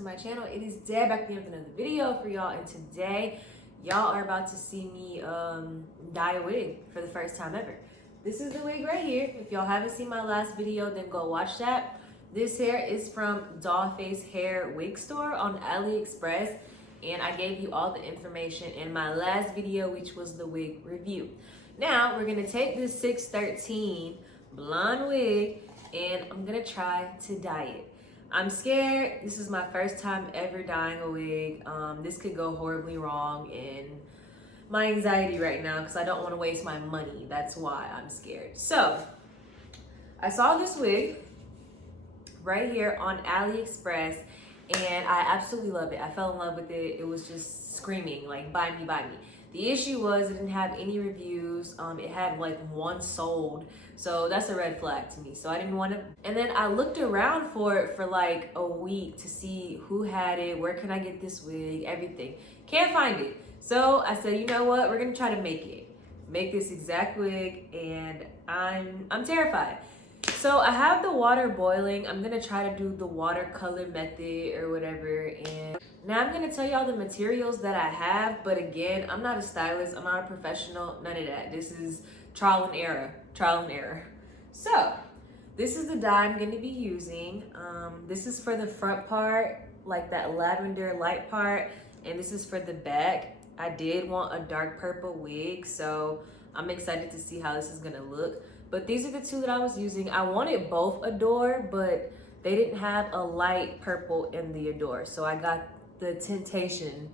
to my channel. It is Dad back again with another video for y'all, and today y'all are about to see me dye a wig for the first time ever. This is the wig right here. If y'all haven't seen my last video, then go watch that. This hair is from Dollfacehair wig store on AliExpress, and I gave you all the information in my last video, which was the wig review. Now we're gonna take this 613 blonde wig and I'm gonna try to dye it. I'm scared. This is my first time ever dyeing a wig. This could go horribly wrong, and my anxiety right now because I don't want to waste my money. That's why I'm scared. So I saw this wig right here on AliExpress and I absolutely love it. I fell in love with it. It was just screaming like, buy me, buy me. The issue was it didn't have any reviews. It had like one sold. So that's a red flag to me. So I didn't want to. And then I looked around for it for like a week to see who had it, where can I get this wig, everything. Can't find it. So I said, you know what? We're gonna try to make this exact wig, and I'm terrified. So I have the water boiling. I'm gonna try to do the watercolor method or whatever, and now I'm gonna tell y'all the materials that I have. But again, I'm not a stylist, I'm not a professional, none of that. This is trial and error. So this is the dye I'm gonna be using. This is for the front part, like that lavender light part, and this is for the back. I did want a dark purple wig, so I'm excited to see how this is gonna look. But these are the two that I was using. I wanted both Adore, but they didn't have a light purple in the Adore. So I got the Tintation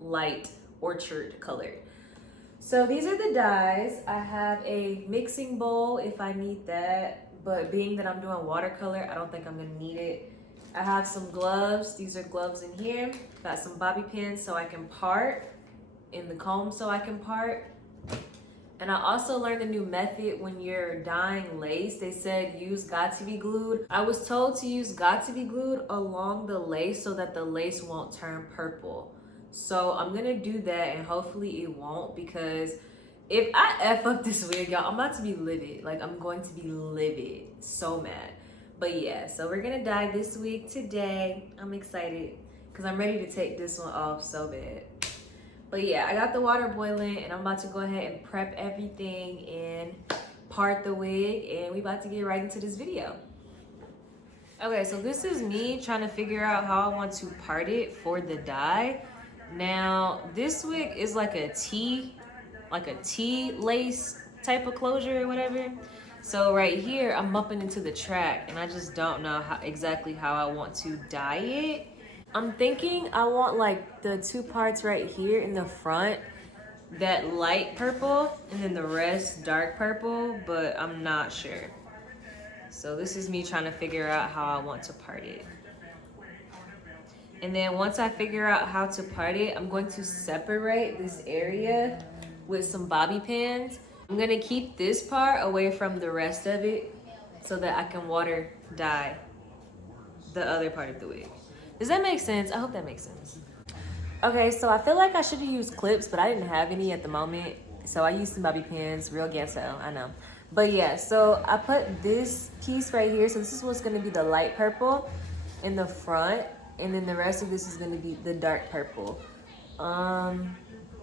light orchid colored. So these are the dyes. I have a mixing bowl if I need that, but being that I'm doing watercolor, I don't think I'm gonna need it. I have some gloves. These are gloves in here. Got some bobby pins so I can part, and the comb so I can part. And I also learned a new method when you're dyeing lace. They said use got to be glued. I was told to use got to be glued along the lace so that the lace won't turn purple. So I'm gonna do that, and hopefully it won't, because if I F up this wig, y'all, I'm about to be livid. Like, I'm going to be livid, so mad. But yeah, so we're gonna dye this wig today. I'm excited because I'm ready to take this one off so bad. But yeah, I got the water boiling and I'm about to go ahead and prep everything and part the wig, and we about to get right into this video. Okay, so this is me trying to figure out how I want to part it for the dye. Now, this wig is like a T lace type of closure or whatever. So right here, I'm bumping into the track and I just don't know exactly how I want to dye it. I'm thinking I want like the two parts right here in the front, that light purple, and then the rest dark purple, but I'm not sure. So this is me trying to figure out how I want to part it. And then once I figure out how to part it, I'm going to separate this area with some bobby pins. I'm gonna keep this part away from the rest of it so that I can water dye the other part of the wig. Does that make sense? I hope that makes sense. Okay, so I feel like I should have used clips, but I didn't have any at the moment. So I used some bobby pins, real ghetto, I know. But yeah, so I put this piece right here. So this is what's gonna be the light purple in the front, and then the rest of this is gonna be the dark purple.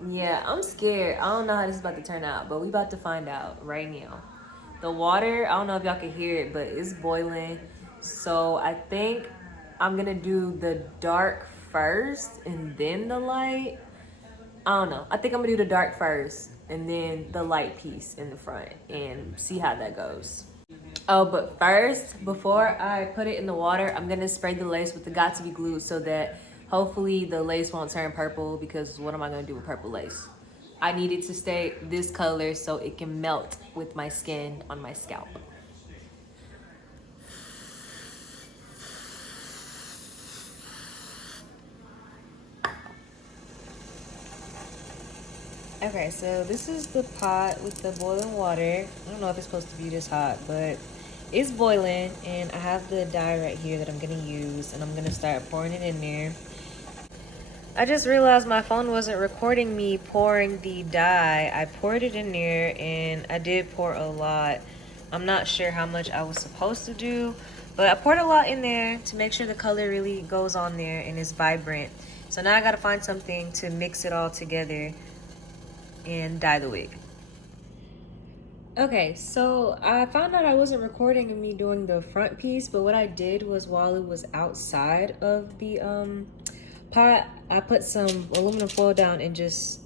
Yeah, I'm scared. I don't know how this is about to turn out, but we about to find out right now. The water, I don't know if y'all can hear it, but it's boiling. So I think I'm gonna do the dark first and then the light. I don't know. I think I'm gonna do the dark first and then the light piece in the front and see how that goes. Oh, but first, before I put it in the water, I'm gonna spray the lace with the got to be glued so that hopefully the lace won't turn purple, because what am I gonna do with purple lace? I need it to stay this color so it can melt with my skin on my scalp. Okay, so this is the pot with the boiling water. I don't know if it's supposed to be this hot, but it's boiling, and I have the dye right here that I'm gonna use, and I'm gonna start pouring it in there. I just realized my phone wasn't recording me pouring the dye. I poured it in there, and I did pour a lot. I'm not sure how much I was supposed to do, But I poured a lot in there to make sure the color really goes on there and is vibrant. So now I gotta find something to mix it all together and dye the wig. Okay, so I found out I wasn't recording of me doing the front piece, but what I did was while it was outside of the pot, I put some aluminum foil down and just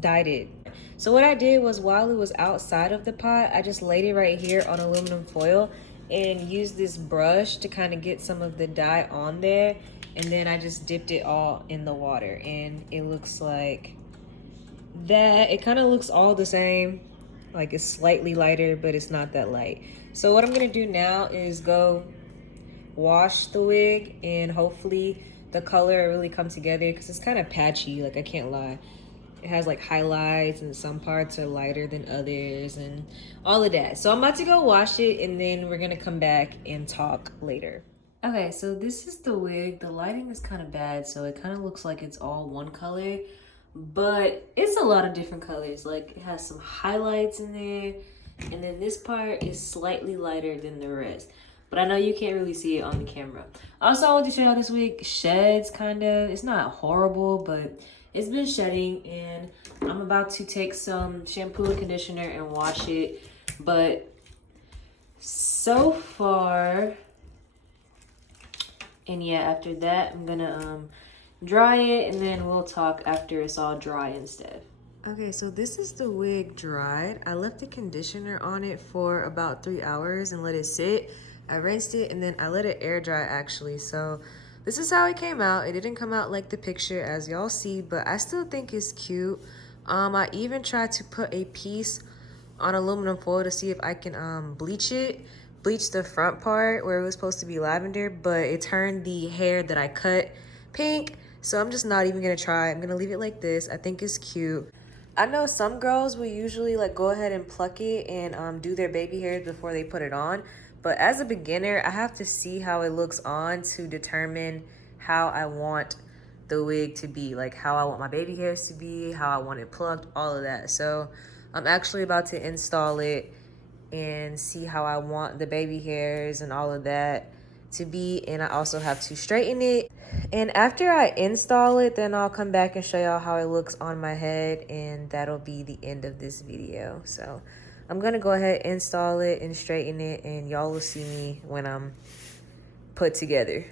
dyed it. So what I did was while it was outside of the pot, I just laid it right here on aluminum foil and used this brush to kind of get some of the dye on there, and then I just dipped it all in the water, and it looks like that. It kind of looks all the same, like it's slightly lighter, but it's not that light. So what I'm gonna do now is go wash the wig, and hopefully the color really come together, because it's kind of patchy, like I can't lie. It has like highlights and some parts are lighter than others and all of that. So I'm about to go wash it, and then we're gonna come back and talk later. Okay, so this is the wig. The lighting is kind of bad, so it kind of looks like it's all one color, but it's a lot of different colors. Like it has some highlights in there, and then this part is slightly lighter than the rest. But I know you can't really see it on the camera. Also, I want to show you how this wig sheds, kind of. It's not horrible, but it's been shedding, and I'm about to take some shampoo and conditioner and wash it. But so far, and yeah, after that, I'm gonna dry it, and then we'll talk after it's all dry instead. Okay, so this is the wig dried. I left the conditioner on it for about 3 hours and let it sit. I rinsed it, and then I let it air dry actually. So this is how it came out. It didn't come out like the picture as y'all see, but I still think it's cute. I even tried to put a piece on aluminum foil to see if I can bleach the front part where it was supposed to be lavender, but it turned the hair that I cut pink. So I'm just not even gonna try. I'm gonna leave it like this. I think it's cute. I know some girls will usually like go ahead and pluck it and do their baby hairs before they put it on. But as a beginner, I have to see how it looks on to determine how I want the wig to be, like how I want my baby hairs to be, how I want it plucked, all of that. So I'm actually about to install it and see how I want the baby hairs and all of that to be, and I also have to straighten it. And after I install it, then I'll come back and show y'all how it looks on my head, and that'll be the end of this video. So I'm gonna go ahead, install it and straighten it, and y'all will see me when I'm put together.